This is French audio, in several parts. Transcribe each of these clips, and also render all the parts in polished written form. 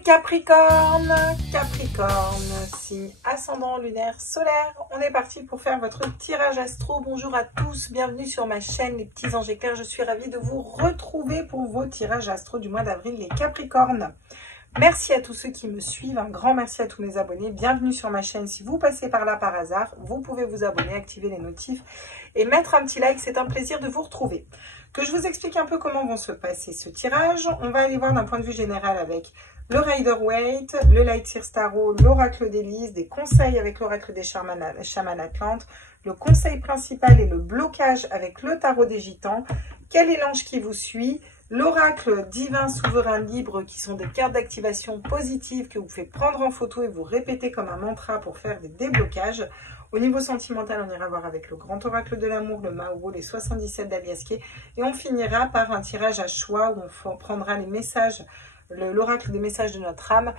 les Capricornes, signe ascendant lunaire solaire. On est parti pour faire votre tirage astro. Bonjour à tous, bienvenue sur ma chaîne les petits anges éclairs. Je suis ravie de vous retrouver pour vos tirages astro du mois d'avril, les Capricornes. Merci à tous ceux qui me suivent, un grand merci à tous mes abonnés. Bienvenue sur ma chaîne. Si vous passez par là par hasard, vous pouvez vous abonner, activer les notifs et mettre un petit like. C'est un plaisir de vous retrouver. Que je vous explique un peu comment vont se passer ce tirage. On va aller voir d'un point de vue général avec le Rider-Waite, le Light-Year Tarot, l'Oracle d'Élise, des conseils avec l'Oracle des Chamans Atlantes, le conseil principal et le blocage avec le Tarot des Gitans. Quel est l'ange qui vous suit? L'oracle divin souverain libre qui sont des cartes d'activation positive que vous faites prendre en photo et vous répétez comme un mantra pour faire des déblocages. Au niveau sentimental, on ira voir avec le grand oracle de l'amour, le Mauro, les 77 d'Aliasqué. Et on finira par un tirage à choix où on prendra les messages, l'oracle des messages de notre âme,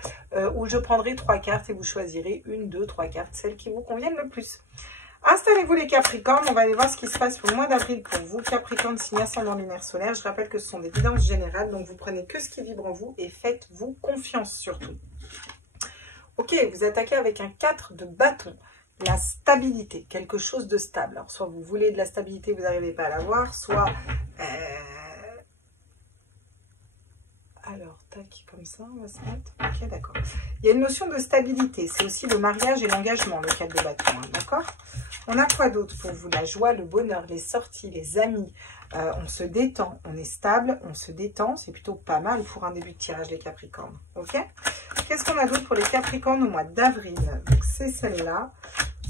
où je prendrai 3 cartes et vous choisirez 1, 2, 3 cartes, celles qui vous conviennent le plus. Installez-vous les Capricornes, on va aller voir ce qui se passe pour le mois d'avril pour vous, Capricorne, signe ascendant lunaire solaire. Je rappelle que ce sont des guidances générales, donc vous prenez que ce qui vibre en vous et faites-vous confiance surtout. Ok, vous attaquez avec un 4 de bâton, la stabilité, quelque chose de stable. Alors soit vous voulez de la stabilité, vous n'arrivez pas à l'avoir, soit... Alors, tac, comme ça, on va se mettre. Ok, d'accord. Il y a une notion de stabilité. C'est aussi le mariage et l'engagement, le 4 de bâton, hein, d'accord? On a quoi d'autre pour vous? La joie, le bonheur, les sorties, les amis. On se détend, on est stable, on se détend. C'est plutôt pas mal pour un début de tirage, les Capricornes. Ok? Qu'est-ce qu'on a d'autre pour les Capricornes au mois d'avril? Donc, c'est celle-là.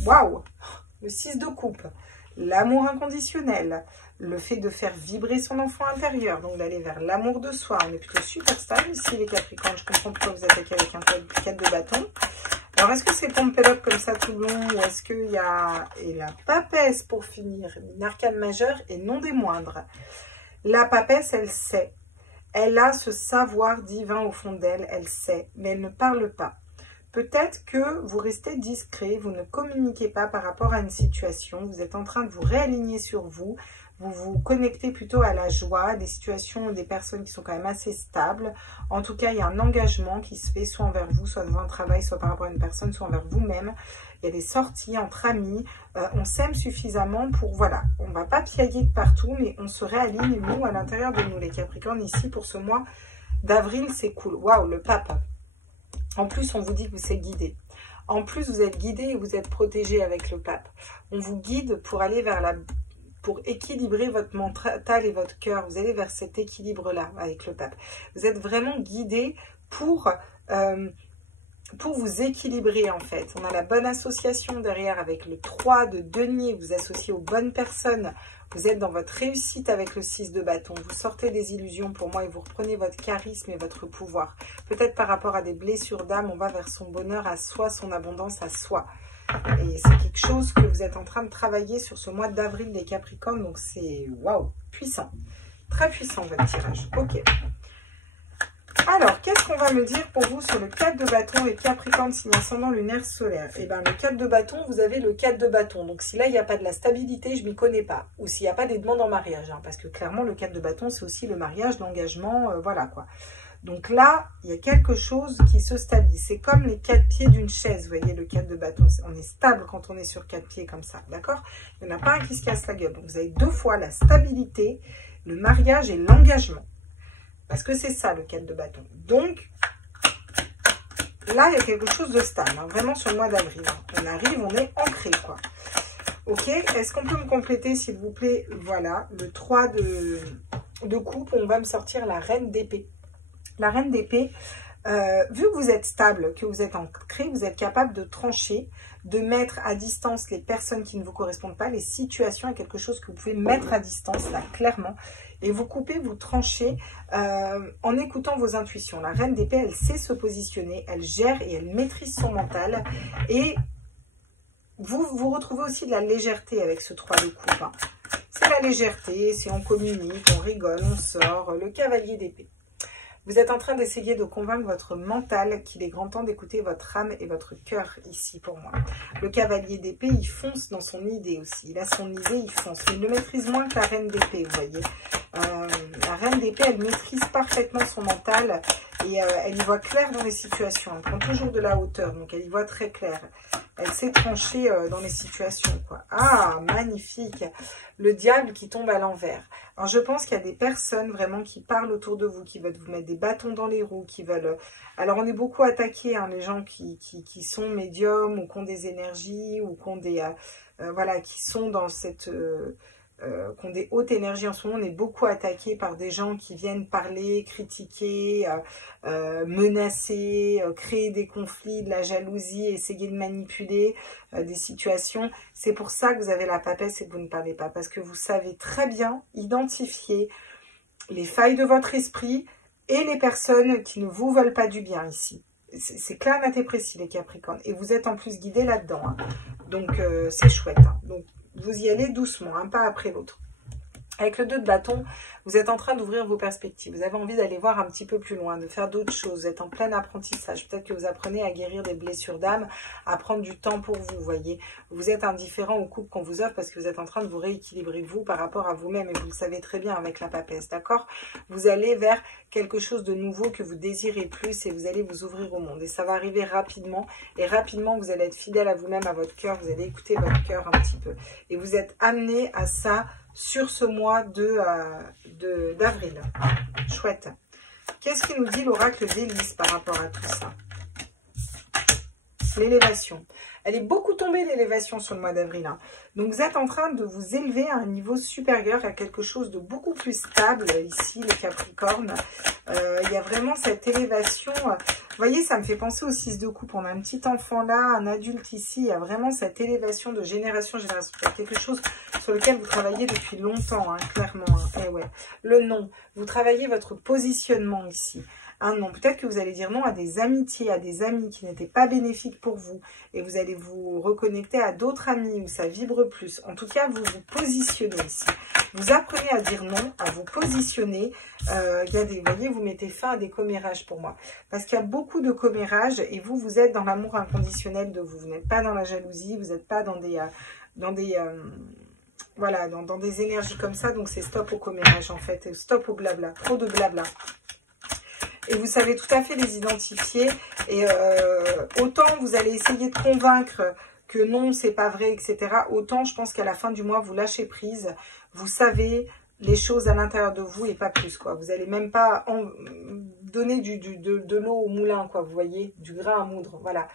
Waouh! Le 6 de coupe. L'amour inconditionnel, le fait de faire vibrer son enfant intérieur, donc d'aller vers l'amour de soi. On est plutôt super stable ici les Capricornes. Je comprends pourquoi vous attaquez avec un 4 de bâton. Alors est-ce que c'est pompé up comme ça tout le long ou est-ce qu'il y a... Et la papesse pour finir, une arcane majeure et non des moindres. La papesse, elle sait. Elle a ce savoir divin au fond d'elle, elle sait, mais elle ne parle pas. Peut-être que vous restez discret, vous ne communiquez pas par rapport à une situation, vous êtes en train de vous réaligner sur vous, vous vous connectez plutôt à la joie, des situations, des personnes qui sont quand même assez stables. En tout cas, il y a un engagement qui se fait soit envers vous, soit dans un travail, soit par rapport à une personne, soit envers vous-même. Il y a des sorties entre amis, on s'aime suffisamment pour, voilà, on ne va pas piailler de partout, mais on se réaligne, nous, à l'intérieur de nous, les Capricornes, ici, pour ce mois d'avril, c'est cool. Waouh, le pape! En plus, on vous dit que vous êtes guidé. En plus, vous êtes guidé et vous êtes protégé avec le pape. On vous guide pour aller vers la... pour équilibrer votre mental et votre cœur. Vous allez vers cet équilibre-là avec le pape. Vous êtes vraiment guidé pour vous équilibrer en fait. On a la bonne association derrière avec le 3 de denier. Vous associez aux bonnes personnes. Vous êtes dans votre réussite avec le 6 de bâton. Vous sortez des illusions pour moi et vous reprenez votre charisme et votre pouvoir. Peut-être par rapport à des blessures d'âme, on va vers son bonheur à soi, son abondance à soi. Et c'est quelque chose que vous êtes en train de travailler sur ce mois d'avril des Capricornes. Donc c'est waouh, puissant. Très puissant votre tirage. Ok. Alors, qu'est-ce qu'on va me dire pour vous sur le 4 de bâton et Capricorne, signe ascendant lunaire solaire? Eh bien, le 4 de bâton, vous avez le 4 de bâton. Donc, si là, il n'y a pas de la stabilité, je ne m'y connais pas. Ou s'il n'y a pas des demandes en mariage. Hein, parce que clairement, le 4 de bâton, c'est aussi le mariage, l'engagement, voilà quoi. Donc là, il y a quelque chose qui se stabilise. C'est comme les 4 pieds d'une chaise, vous voyez, le 4 de bâton. On est stable quand on est sur 4 pieds comme ça, d'accord? Il n'y en a pas un qui se casse la gueule. Donc, vous avez 2 fois la stabilité, le mariage et l'engagement. Parce que c'est ça, le 4 de bâton. Donc, là, il y a quelque chose de stable. Hein, vraiment, sur le mois d'avril. On arrive, on est ancré, quoi. Ok. Est-ce qu'on peut me compléter, s'il vous plaît? Voilà, le 3 de coupe. On va me sortir la reine d'épée. La reine d'épée, vu que vous êtes stable, que vous êtes ancré, vous êtes capable de trancher, de mettre à distance les personnes qui ne vous correspondent pas, les situations, est quelque chose que vous pouvez mettre à distance, là, clairement. Et vous coupez, vous tranchez en écoutant vos intuitions. La reine d'épée, elle sait se positionner, elle gère et elle maîtrise son mental. Et vous retrouvez aussi de la légèreté avec ce 3 de coupe. Hein. C'est la légèreté, c'est on communique, on rigole, on sort. Le cavalier d'épée. Vous êtes en train d'essayer de convaincre votre mental qu'il est grand temps d'écouter votre âme et votre cœur ici pour moi. Le cavalier d'épée, il fonce dans son idée aussi. Il a son idée, il fonce. Mais il le maîtrise moins que la reine d'épée, vous voyez. La reine d'épée, elle maîtrise parfaitement son mental Et elle y voit clair dans les situations. Elle prend toujours de la hauteur, donc elle y voit très clair. Elle sait trancher dans les situations, quoi. Ah, magnifique. Le diable qui tombe à l'envers. Alors, je pense qu'il y a des personnes vraiment qui parlent autour de vous, qui veulent vous mettre des bâtons dans les roues, qui veulent... Alors, on est beaucoup attaqués, hein, les gens qui sont médiums ou qui ont des énergies ou qui ont des... voilà, qui sont dans cette... qui ont des hautes énergies en ce moment. On est beaucoup attaqués par des gens qui viennent parler, critiquer, menacer, créer des conflits, de la jalousie, essayer de manipuler des situations. C'est pour ça que vous avez la papesse et que vous ne parlez pas, parce que vous savez très bien identifier les failles de votre esprit et les personnes qui ne vous veulent pas du bien ici. C'est clair, net et précis, les Capricornes. Et vous êtes en plus guidés là-dedans, hein. Donc c'est chouette, hein. Donc vous y allez doucement, un pas après l'autre. Avec le 2 de bâton, vous êtes en train d'ouvrir vos perspectives. Vous avez envie d'aller voir un petit peu plus loin, de faire d'autres choses. Vous êtes en plein apprentissage. Peut-être que vous apprenez à guérir des blessures d'âme, à prendre du temps pour vous, voyez. Vous êtes indifférent au couple qu'on vous offre parce que vous êtes en train de vous rééquilibrer vous par rapport à vous-même. Et vous le savez très bien avec la papesse, d'accord? Vous allez vers quelque chose de nouveau que vous désirez plus et vous allez vous ouvrir au monde. Et ça va arriver rapidement. Et rapidement, vous allez être fidèle à vous-même, à votre cœur. Vous allez écouter votre cœur un petit peu. Et vous êtes amené à ça sur ce mois d'avril. Chouette. Qu'est-ce qui nous dit l'oracle d'Hélice par rapport à tout ça? L'élévation. Elle est beaucoup tombée, l'élévation, sur le mois d'avril, hein. Donc, vous êtes en train de vous élever à un niveau supérieur, à quelque chose de beaucoup plus stable, ici, les Capricornes. Il y a vraiment cette élévation. Vous voyez, ça me fait penser au 6 de coupe. On a un petit enfant là, un adulte ici. Il y a vraiment cette élévation de génération en génération. Il y a quelque chose sur lequel vous travaillez depuis longtemps, hein, clairement, hein. Eh ouais. Le nom. Vous travaillez votre positionnement ici. Un non. Peut-être que vous allez dire non à des amitiés, à des amis qui n'étaient pas bénéfiques pour vous. Et vous allez vous reconnecter à d'autres amis où ça vibre plus. En tout cas, vous vous positionnez ici. Vous apprenez à dire non, à vous positionner. Il y a des, vous voyez, vous mettez fin à des commérages pour moi. Parce qu'il y a beaucoup de commérages et vous, vous êtes dans l'amour inconditionnel de vous. Vous n'êtes pas dans la jalousie, vous n'êtes pas dans des voilà, dans des énergies comme ça. Donc, c'est stop au commérage, en fait. Stop au blabla. Trop de blabla. Et vous savez tout à fait les identifier. Et autant vous allez essayer de convaincre que non, c'est pas vrai, etc. Autant je pense qu'à la fin du mois, vous lâchez prise. Vous savez les choses à l'intérieur de vous et pas plus, quoi. Vous n'allez même pas donner de l'eau au moulin, quoi. Vous voyez, du grain à moudre, voilà.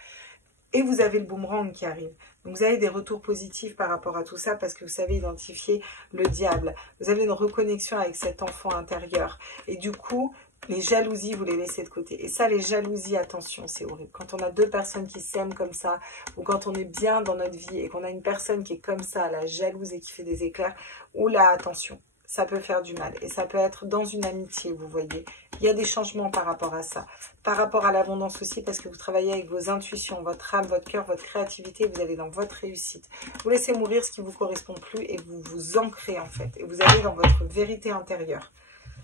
Et vous avez le boomerang qui arrive. Donc, vous avez des retours positifs par rapport à tout ça parce que vous savez identifier le diable. Vous avez une reconnexion avec cet enfant intérieur. Et du coup, les jalousies, vous les laissez de côté. Et ça, les jalousies, attention, c'est horrible. Quand on a deux personnes qui s'aiment comme ça, ou quand on est bien dans notre vie et qu'on a une personne qui est comme ça, la jalouse et qui fait des éclairs, oula, attention, ça peut faire du mal. Et ça peut être dans une amitié, vous voyez. Il y a des changements par rapport à ça. Par rapport à l'abondance aussi, parce que vous travaillez avec vos intuitions, votre âme, votre cœur, votre créativité, vous allez dans votre réussite. Vous laissez mourir ce qui ne vous correspond plus et vous vous ancrez, en fait. Et vous allez dans votre vérité intérieure.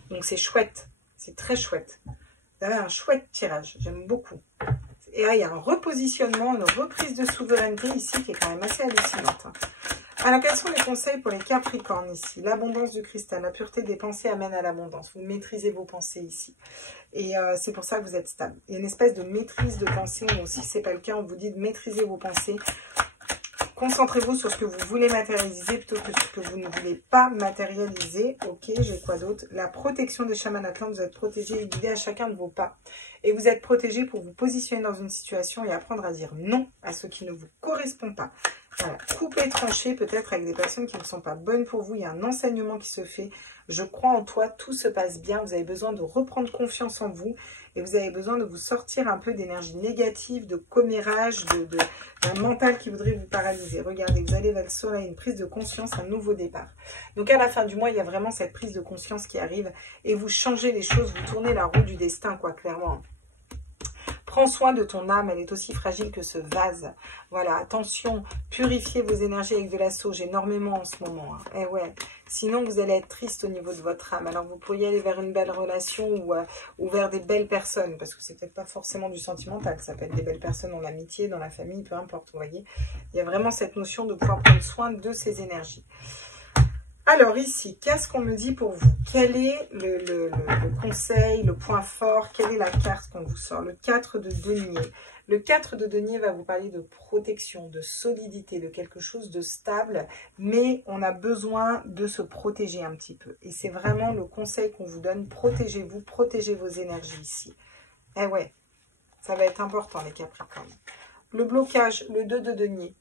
Donc, c'est chouette. C'est très chouette. Vous avez un chouette tirage. J'aime beaucoup. Et là, il y a un repositionnement, une reprise de souveraineté ici qui est quand même assez hallucinante. Alors, quels sont les conseils pour les Capricornes ici? L'abondance du cristal, la pureté des pensées amène à l'abondance. Vous maîtrisez vos pensées ici. Et c'est pour ça que vous êtes stable. Il y a une espèce de maîtrise de pensée. Ou si ce n'est pas le cas, on vous dit de maîtriser vos pensées. Concentrez-vous sur ce que vous voulez matérialiser plutôt que ce que vous ne voulez pas matérialiser. Ok, j'ai quoi d'autre? La protection des chamans atlantes. Vous êtes protégé et guidé à chacun de vos pas. Et vous êtes protégé pour vous positionner dans une situation et apprendre à dire non à ce qui ne vous correspond pas. Voilà, couper, trancher peut-être avec des personnes qui ne sont pas bonnes pour vous. Il y a un enseignement qui se fait. Je crois en toi, tout se passe bien. Vous avez besoin de reprendre confiance en vous. Et vous avez besoin de vous sortir un peu d'énergie négative, de commérage, d'un mental qui voudrait vous paralyser. Regardez, vous allez vers le soleil, une prise de conscience, un nouveau départ. Donc à la fin du mois, il y a vraiment cette prise de conscience qui arrive. Et vous changez les choses, vous tournez la roue du destin, quoi, clairement. Prends soin de ton âme, elle est aussi fragile que ce vase. Voilà, attention, purifiez vos énergies avec de la sauge énormément en ce moment. Hein. Eh ouais, sinon vous allez être triste au niveau de votre âme. Alors vous pourriez aller vers une belle relation ou vers des belles personnes, parce que c'est peut-être pas forcément du sentimental. Ça peut être des belles personnes dans l'amitié, dans la famille, peu importe, vous voyez. Il y a vraiment cette notion de pouvoir prendre soin de ces énergies. Alors ici, qu'est-ce qu'on me dit pour vous? Quel est le conseil, le point fort? Quelle est la carte qu'on vous sort? Le 4 de denier. Le 4 de denier va vous parler de protection, de solidité, de quelque chose de stable, mais on a besoin de se protéger un petit peu. Et c'est vraiment le conseil qu'on vous donne. Protégez-vous, protégez vos énergies ici. Eh ouais, ça va être important les Capricornes. Le blocage, le 2 de denier.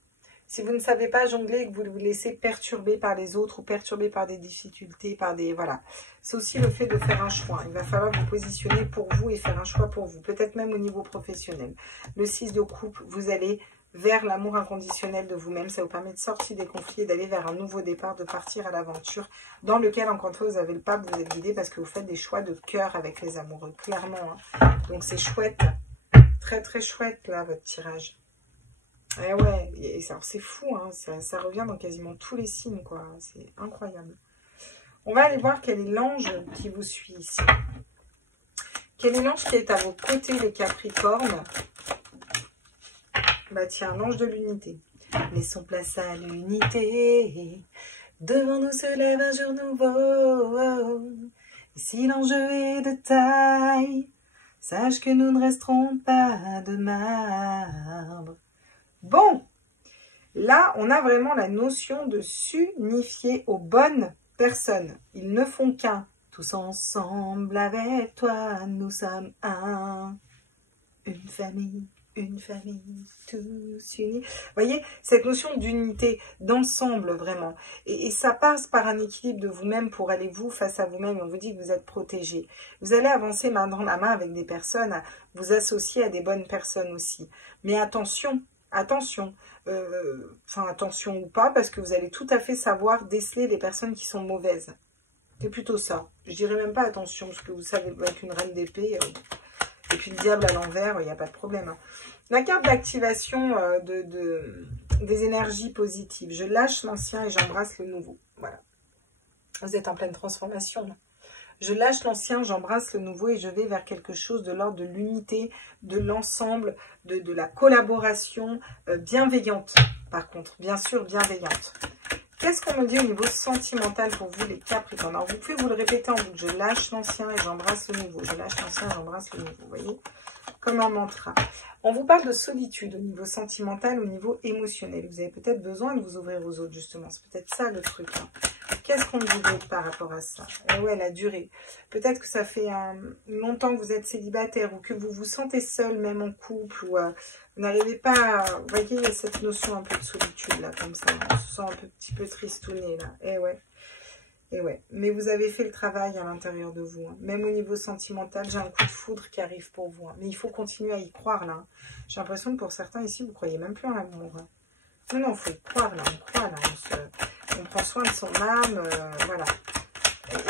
Si vous ne savez pas jongler et que vous vous laissez perturber par les autres ou perturber par des difficultés, par des... Voilà. C'est aussi le fait de faire un choix. Il va falloir vous positionner pour vous et faire un choix pour vous. Peut-être même au niveau professionnel. Le 6 de coupe, vous allez vers l'amour inconditionnel de vous-même. Ça vous permet de sortir des conflits et d'aller vers un nouveau départ, de partir à l'aventure dans lequel, encore une fois, vous avez le pape, vous êtes guidé parce que vous faites des choix de cœur avec les amoureux, clairement. Hein. Donc c'est chouette. Très très chouette là, votre tirage. Eh ouais, c'est fou, hein, ça revient dans quasiment tous les signes, quoi. C'est incroyable. On va aller voir quel est l'ange qui vous suit ici. Quel est l'ange qui est à vos côtés, les Capricornes? Bah tiens, l'ange de l'unité. Laissons place à l'unité. Devant nous se lève un jour nouveau. Et si l'enjeu est de taille, sache que nous ne resterons pas de marbre. Bon, là, on a vraiment la notion de s'unifier aux bonnes personnes. Ils ne font qu'un. Tous ensemble avec toi, nous sommes un. Une famille, tous unis. Vous voyez, cette notion d'unité, d'ensemble vraiment. Et ça passe par un équilibre de vous-même pour aller vous face à vous-même. On vous dit que vous êtes protégé. Vous allez avancer main dans la main avec des personnes, vous associer à des bonnes personnes aussi. Mais attention. Attention, enfin attention ou pas, parce que vous allez tout à fait savoir déceler les personnes qui sont mauvaises. C'est plutôt ça. Je dirais même pas attention, parce que vous savez, avec une reine d'épée, et puis le diable à l'envers, il n'y a pas de problème. Hein. La carte d'activation des énergies positives. Je lâche l'ancien et j'embrasse le nouveau. Voilà. Vous êtes en pleine transformation, là. Je lâche l'ancien, j'embrasse le nouveau et je vais vers quelque chose de l'ordre de l'unité, de l'ensemble, de la collaboration bienveillante, par contre, bien sûr bienveillante. Qu'est-ce qu'on me dit au niveau sentimental pour vous, les Capricornes? Alors, vous pouvez vous le répéter en boucle. Je lâche l'ancien et j'embrasse le nouveau. Je lâche l'ancien et j'embrasse le nouveau. Vous voyez? Comme un mantra. On vous parle de solitude au niveau sentimental, au niveau émotionnel. Vous avez peut-être besoin de vous ouvrir aux autres, justement. C'est peut-être ça, le truc. Hein. Qu'est-ce qu'on me dit d'autre par rapport à ça? Et ouais, la durée. Peut-être que ça fait longtemps que vous êtes célibataire ou que vous vous sentez seul, même en couple, ou vous n'arrivez pas à... Vous voyez, il y a cette notion un peu de solitude, là, comme ça. On se sent un petit peu tristouné, là. Et ouais. Et ouais. Mais vous avez fait le travail à l'intérieur de vous. Hein. Même au niveau sentimental, j'ai un coup de foudre qui arrive pour vous. Hein. Mais il faut continuer à y croire, là. Hein. J'ai l'impression que pour certains ici, vous ne croyez même plus en l'amour. Hein. Non, non, il faut y croire, là. On croit, là. On prend soin de son âme, voilà.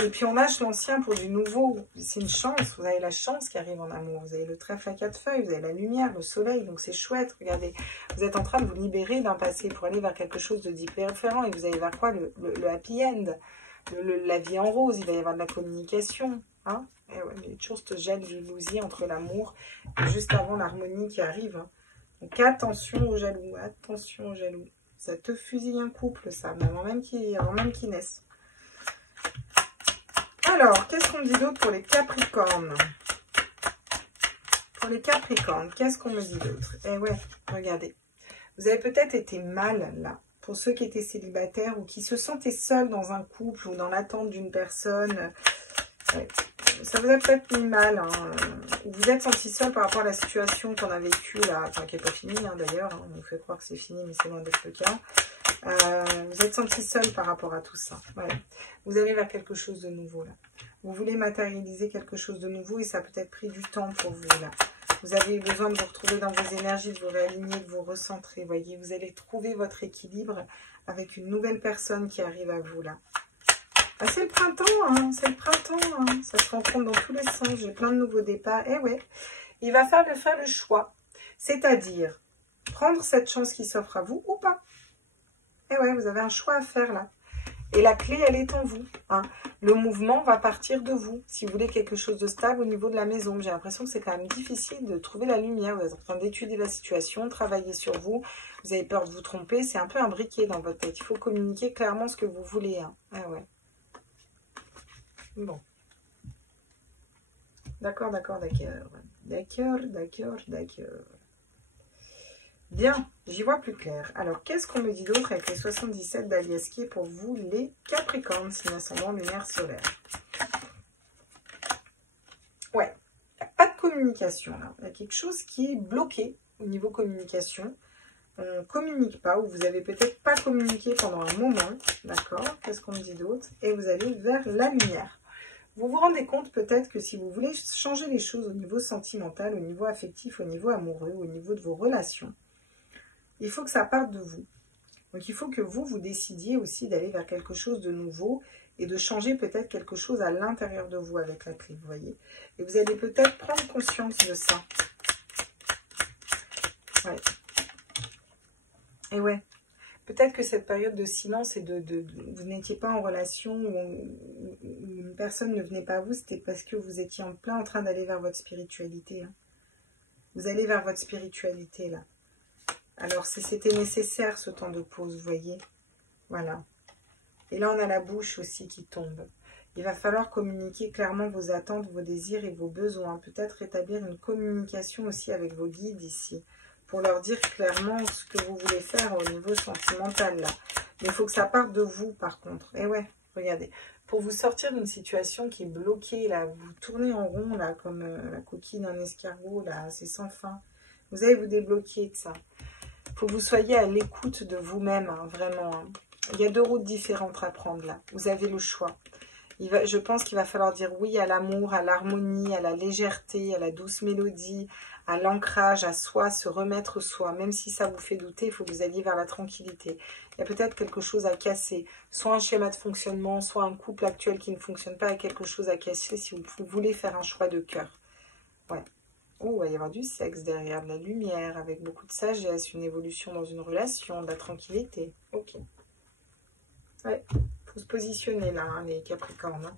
Et puis on lâche l'ancien pour du nouveau. C'est une chance, vous avez la chance qui arrive en amour. Vous avez le trèfle à 4 feuilles, vous avez la lumière, le soleil, donc c'est chouette. Regardez, vous êtes en train de vous libérer d'un passé pour aller vers quelque chose de différent. Et vous allez vers quoi? Le happy end, la vie en rose, il va y avoir de la communication. Hein, et ouais, il y a toujours cette jalousie entre l'amour et juste avant l'harmonie qui arrive. Hein. Donc attention aux jaloux, attention aux jaloux. Ça te fusille un couple, ça, avant même qu'ils naissent. Alors, qu'est-ce qu'on dit d'autre pour les Capricornes? Pour les Capricornes, qu'est-ce qu'on me dit d'autre? Eh ouais, regardez. Vous avez peut-être été mal, là. Pour ceux qui étaient célibataires ou qui se sentaient seuls dans un couple ou dans l'attente d'une personne. Ouais. Ça vous a peut-être mis mal. Hein. Vous vous êtes senti seul par rapport à la situation qu'on a vécue, là. Enfin, qui n'est pas finie, hein, d'ailleurs. Hein. On nous fait croire que c'est fini, mais c'est loin d'être le cas. Vous êtes senti seul par rapport à tout ça. Voilà. Vous allez vers quelque chose de nouveau, là. Vous voulez matérialiser quelque chose de nouveau et ça a peut-être pris du temps pour vous, là. Vous avez besoin de vous retrouver dans vos énergies, de vous réaligner, de vous recentrer. Voyez, vous allez trouver votre équilibre avec une nouvelle personne qui arrive à vous, là. Ah, c'est le printemps, hein, c'est le printemps, hein. Ça se rencontre dans tous les sens, j'ai plein de nouveaux départs. Eh ouais, il va faire le choix, c'est-à-dire prendre cette chance qui s'offre à vous ou pas. Eh ouais, vous avez un choix à faire là. Et la clé, elle est en vous. Hein. Le mouvement va partir de vous. Si vous voulez quelque chose de stable au niveau de la maison, j'ai l'impression que c'est quand même difficile de trouver la lumière. Vous êtes en train d'étudier la situation, travailler sur vous. Vous avez peur de vous tromper. C'est un peu un briquet dans votre tête. Il faut communiquer clairement ce que vous voulez. Hein. Ah ouais. Bon. D'accord, d'accord, d'accord. D'accord, d'accord, d'accord. Bien, j'y vois plus clair. Alors, qu'est-ce qu'on me dit d'autre avec les 77 d'Alias qui est pour vous, les Capricornes, signe ascendant lunaire solaire? Ouais, il n'y a pas de communication là. Il y a quelque chose qui est bloqué au niveau communication. On ne communique pas, ou vous n'avez peut-être pas communiqué pendant un moment. D'accord, qu'est-ce qu'on me dit d'autre? Et vous allez vers la lumière. Vous vous rendez compte peut-être que si vous voulez changer les choses au niveau sentimental, au niveau affectif, au niveau amoureux, au niveau de vos relations, il faut que ça parte de vous. Donc, il faut que vous décidiez aussi d'aller vers quelque chose de nouveau et de changer peut-être quelque chose à l'intérieur de vous avec la clé, vous voyez. Et vous allez peut-être prendre conscience de ça. Ouais. Et ouais. Peut-être que cette période de silence et vous n'étiez pas en relation ou une personne ne venait pas à vous, c'était parce que vous étiez en plein en train d'aller vers votre spiritualité. Hein. Vous allez vers votre spiritualité, là. Alors, si c'était nécessaire, ce temps de pause, vous voyez. Voilà. Et là, on a la bouche aussi qui tombe. Il va falloir communiquer clairement vos attentes, vos désirs et vos besoins. Peut-être établir une communication aussi avec vos guides ici. Pour leur dire clairement ce que vous voulez faire au niveau sentimental, là. Mais il faut que ça parte de vous, par contre. Et ouais, regardez. Pour vous sortir d'une situation qui est bloquée, là, vous tournez en rond, là, comme la coquille d'un escargot, là, c'est sans fin. Vous allez vous débloquer de ça. Il faut que vous soyez à l'écoute de vous-même, hein, vraiment. Hein. Il y a 2 routes différentes à prendre, là. Vous avez le choix. Je pense qu'il va falloir dire oui à l'amour, à l'harmonie, à la légèreté, à la douce mélodie, à l'ancrage, à soi, se remettre soi. Même si ça vous fait douter, il faut que vous alliez vers la tranquillité. Il y a peut-être quelque chose à casser. Soit un schéma de fonctionnement, soit un couple actuel qui ne fonctionne pas, avec quelque chose à casser si vous voulez faire un choix de cœur. Ouais. Oh, il va y avoir du sexe derrière, de la lumière, avec beaucoup de sagesse, une évolution dans une relation, de la tranquillité. Ok. Ouais, il faut se positionner là, hein, les Capricornes. Hein.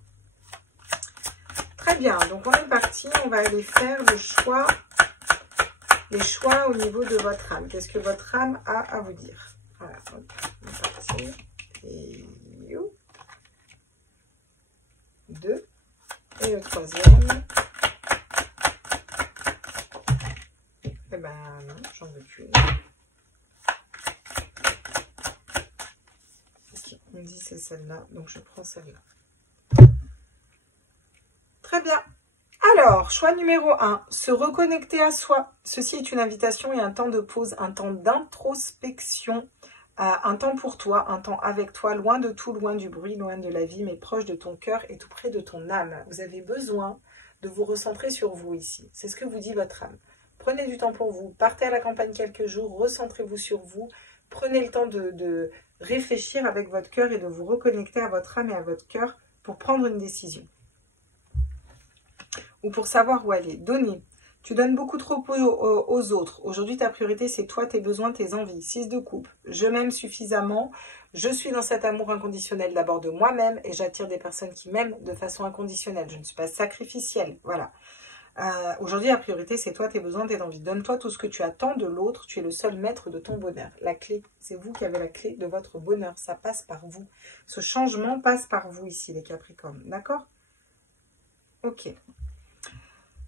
Très bien, donc on est parti, on va aller faire le choix, les choix au niveau de votre âme. Qu'est-ce que votre âme a à vous dire? Voilà, hop, on est parti. Et 2. Et le 3e. Eh ben non, j'en veux qu'une. Ok, on me dit c'est celle-là, donc je prends celle-là. Très bien. Alors, choix numéro 1, se reconnecter à soi. Ceci est une invitation et un temps de pause, un temps d'introspection, un temps pour toi, un temps avec toi, loin de tout, loin du bruit, loin de la vie, mais proche de ton cœur et tout près de ton âme. Vous avez besoin de vous recentrer sur vous ici. C'est ce que vous dit votre âme. Prenez du temps pour vous, partez à la campagne quelques jours, recentrez-vous sur vous, prenez le temps de réfléchir avec votre cœur et de vous reconnecter à votre âme et à votre cœur pour prendre une décision. Ou pour savoir où aller. Donner. Tu donnes beaucoup trop aux autres. Aujourd'hui, ta priorité, c'est toi, tes besoins, tes envies. 6 de coupe. Je m'aime suffisamment. Je suis dans cet amour inconditionnel d'abord de moi-même et j'attire des personnes qui m'aiment de façon inconditionnelle. Je ne suis pas sacrificielle. Voilà. Aujourd'hui, la priorité, c'est toi, tes besoins, tes envies. Donne-toi tout ce que tu attends de l'autre. Tu es le seul maître de ton bonheur. La clé, c'est vous qui avez la clé de votre bonheur. Ça passe par vous. Ce changement passe par vous ici, les Capricornes. D'accord? Ok.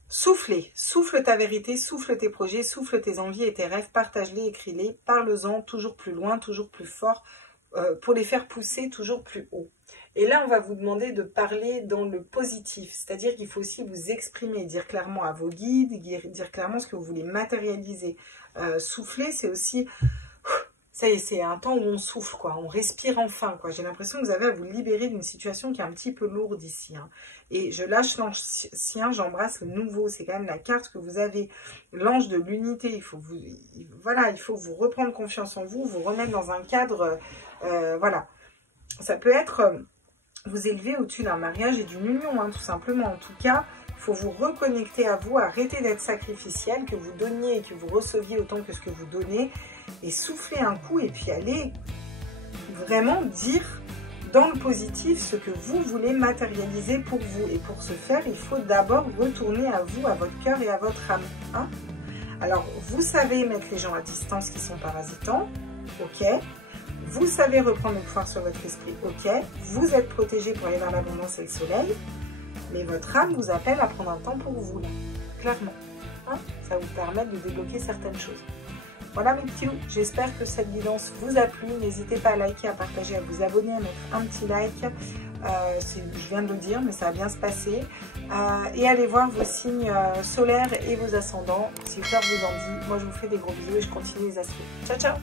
Soufflez, souffle ta vérité, souffle tes projets, souffle tes envies et tes rêves, partage-les, écris-les, parle-en toujours plus loin, toujours plus fort, pour les faire pousser toujours plus haut. Et là, on va vous demander de parler dans le positif, c'est-à-dire qu'il faut aussi vous exprimer, dire clairement à vos guides, dire clairement ce que vous voulez matérialiser. Souffler, c'est aussi... Ça y est, c'est un temps où on souffle, quoi. On respire enfin, quoi. J'ai l'impression que vous avez à vous libérer d'une situation qui est un petit peu lourde ici. Hein. Et je lâche l'ancien, j'embrasse le nouveau. C'est quand même la carte que vous avez. L'ange de l'unité. Il faut vous reprendre confiance en vous, vous remettre dans un cadre. Voilà. Ça peut être vous élever au-dessus d'un mariage et d'une union, hein, tout simplement. En tout cas, il faut vous reconnecter à vous, arrêter d'être sacrificiel, que vous donniez et que vous receviez autant que ce que vous donnez. Et souffler un coup et puis aller vraiment dire dans le positif ce que vous voulez matérialiser pour vous. Et pour ce faire, il faut d'abord retourner à vous, à votre cœur et à votre âme. Hein? Alors, vous savez mettre les gens à distance qui sont parasitants, ok. Vous savez reprendre le pouvoir sur votre esprit, ok. Vous êtes protégé pour aller vers l'abondance et le soleil, mais votre âme vous appelle à prendre un temps pour vous, là, clairement. Hein? Ça va vous permettre de débloquer certaines choses. Voilà mes petits, j'espère que cette guidance vous a plu. N'hésitez pas à liker, à partager, à vous abonner, à mettre un petit like. Je viens de le dire, mais ça va bien se passer. Et allez voir vos signes solaires et vos ascendants, si le cœur vous en dit. Moi, je vous fais des gros bisous et je continue les astros. Ciao, ciao!